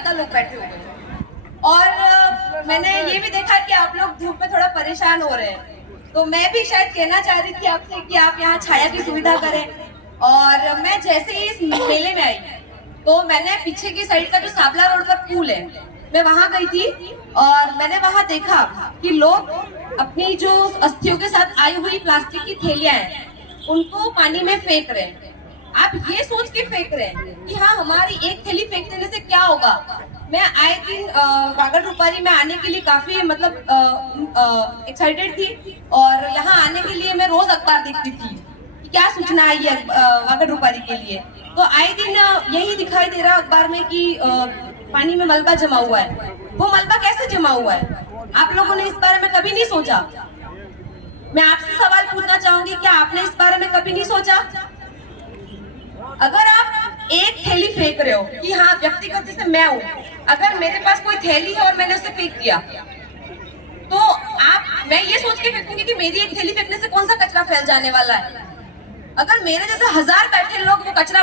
ज्यादा लोग बैठे हुए हैं। और मैंने ये भी देखा कि आप लोग धूप में थोड़ा परेशान हो रहे हैं, तो मैं भी शायद कहना चाह रही थी आपसे कि आप यहाँ छाया की सुविधा करें। और मैं जैसे ही इस मेले में आई तो मैंने पीछे की साइड का जो साबला रोड पर पुल है, मैं वहां गई थी और मैंने वहां देखा कि लोग अपनी जो अस्थियों के साथ आई हुई प्लास्टिक की थैलियां हैं उनको पानी में फेंक रहे हैं। आप ये सोच के फेंक रहे हैं कि हाँ हमारी एक थैली फेंक देने से क्या होगा। मैं आए दिन वागड़ रुपारी में आने के लिए काफी मतलब एक्साइटेड थी और यहाँ आने के लिए मैं रोज अखबार देखती थी कि क्या सूचना आई है वागड़ रुपारी के लिए। तो आए दिन यही दिखाई दे रहा अखबार में कि पानी में मलबा जमा हुआ है। वो मलबा कैसे जमा हुआ है, आप लोगों ने इस बारे में कभी नहीं सोचा। मैं आपसे सवाल पूछना चाहूंगी, क्या आपने इस बारे में कभी नहीं सोचा? अगर आप एक थैली फेंक रहे हो कि हाँ व्यक्तिगत जैसे मैं हूँ, अगर मेरे पास कोई थैली है और मैंने उसे फेंक दिया तो मैं ये सोच के फेंकूंगी कि मेरी एक थैली फेंकने से कौन सा कचरा फैल जाने वाला है। अगर मेरे जैसे 1000 बैठे लोग वो कचरा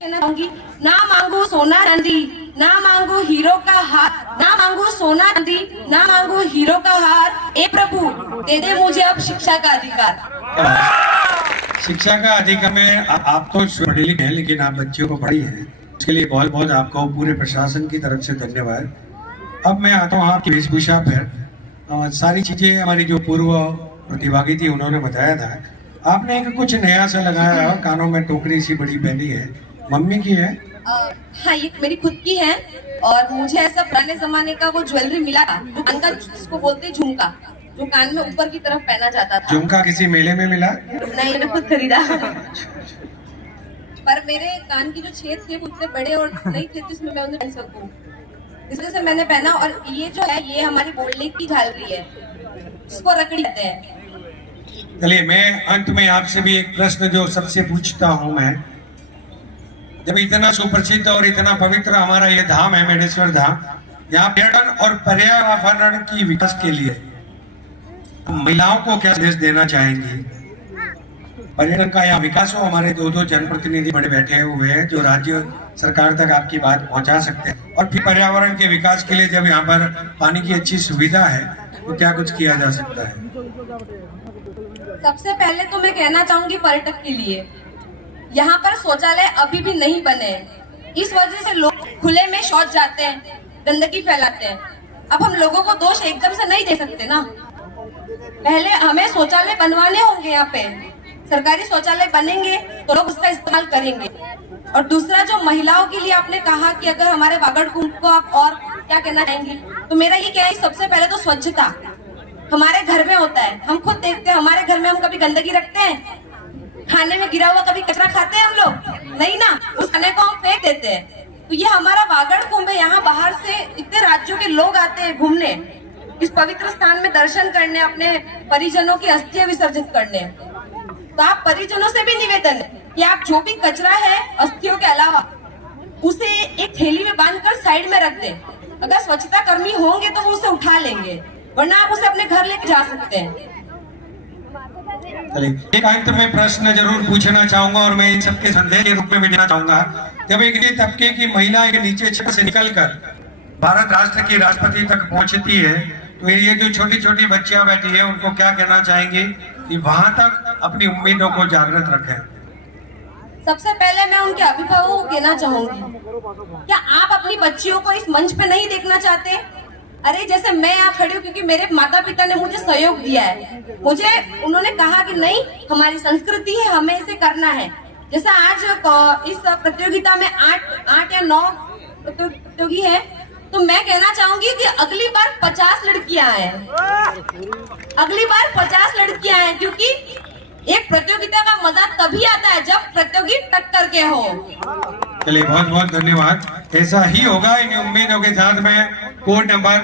ना मांगू सोना चांदी, ना मांगू हीरो का हार, ना मांगू सोना चांदी, ना मांगू हीरो का हार, ए प्रभु दे दे मुझे अब शिक्षा का अधिकार। शिक्षा का अधिकार में आप तो पढ़ी लिखे हैं लेकिन आप बच्चियों को पढ़ी हैं, उसके लिए बहुत बहुत आपको पूरे प्रशासन की तरफ से धन्यवाद। अब मैं आता हूँ आपकी वेशभूषा पर। सारी चीजें हमारी जो पूर्व प्रतिभागी थी उन्होंने बताया था। आपने एक कुछ नया सा लगाया है, कानों में टोकरी सी बड़ी पहनी है, मम्मी की है? हाँ ये मेरी खुद की है और मुझे ऐसा पुराने जमाने का वो ज्वेलरी मिला था जो कान का जिसको बोलते हैं झुमका, जो कान में ऊपर की तरफ पहना जाता था। झुमका किसी मेले में मिला? नहीं, मैंने खुद खरीदा। पर मेरे कान की जो छेद थे उतने बड़े और नहीं थे जिसमें मैं उन्हें पहन सकूं, इस वजह से मैंने पहना। और ये जो है ये हमारी बोलने की झालरी है जिसको रकड़ी कहते हैं। चलिए मैं अंत में आपसे भी एक प्रश्न जो सबसे पूछता हूँ मैं, जब इतना सुप्रसिद्ध और इतना पवित्र हमारा ये धाम है मेडेश्वर धाम, यहाँ पर्यटन और पर्यावरण की विकास के लिए महिलाओं को क्या संदेश देना चाहेंगी? पर्यटन का यहाँ विकास हो, हमारे दो जनप्रतिनिधि बड़े बैठे हुए हैं जो राज्य सरकार तक आपकी बात पहुंचा सकते हैं। और फिर पर्यावरण के विकास के लिए जब यहाँ पर पानी की अच्छी सुविधा है तो क्या कुछ किया जा सकता है? सबसे पहले तो मैं कहना चाहूंगी पर्यटक के लिए, यहाँ पर शौचालय अभी भी नहीं बने हैं। इस वजह से लोग खुले में शौच जाते हैं, गंदगी फैलाते हैं। अब हम लोगों को दोष एकदम से नहीं दे सकते ना, पहले हमें शौचालय बनवाने होंगे। यहाँ पे सरकारी शौचालय बनेंगे तो लोग उसका इस्तेमाल करेंगे। और दूसरा जो महिलाओं के लिए आपने कहा कि अगर हमारे वागड़ कुंभ को आप और क्या कहना चाहेंगे, तो मेरा ये कहना है सबसे पहले तो स्वच्छता हमारे घर में होता है। हम खुद देखते हैं हमारे घर में हम कभी गंदगी रखते हैं? खाने में गिरा हुआ कभी कचरा खाते हैं हम लोग? नहीं ना, उस खाने को हम फेंक देते हैं। तो ये हमारा वागड़ कुंभ है, यहाँ बाहर से इतने राज्यों के लोग आते हैं घूमने, इस पवित्र स्थान में दर्शन करने, अपने परिजनों की अस्थियां विसर्जित करने। तो आप परिजनों से भी निवेदन है कि आप जो भी कचरा है अस्थियों के अलावा उसे एक थैली में बांधकर साइड में रख दें। अगर स्वच्छता कर्मी होंगे तो वो उसे उठा लेंगे, वरना आप उसे अपने घर लेके जा सकते हैं। एक अंत में प्रश्न जरूर पूछना चाहूंगा और मैं इन सबके संदेश के रूप में भी देना चाहूंगा। जब एक तबके की महिला एक नीचे छत से निकलकर भारत राष्ट्र की राष्ट्रपति तक पहुंचती है तो ये जो छोटी छोटी बच्चियां बैठी है उनको क्या कहना चाहेंगे कि वहां तक अपनी उम्मीदों को जागृत रखें? सबसे पहले मैं उनके अभिभावकों को कहना चाहूंगी, क्या आप अपनी बच्चियों को इस मंच पे नहीं देखना चाहते? अरे जैसे मैं यहाँ खड़ी हूँ क्योंकि मेरे माता पिता ने मुझे सहयोग दिया है, मुझे उन्होंने कहा कि नहीं हमारी संस्कृति है, हमें इसे करना है। जैसे आज इस प्रतियोगिता में 8 या 9 प्रतियोगी है, तो मैं कहना चाहूंगी कि अगली बार 50 लड़कियां आए, अगली बार 50 लड़कियां आए, क्योंकि एक प्रतियोगिता का मजा तभी आता है जब प्रतियोगी टक्कर के हो। चलिए बहुत बहुत धन्यवाद। ऐसा ही होगा इन उम्मीदों के साथ में कोड नंबर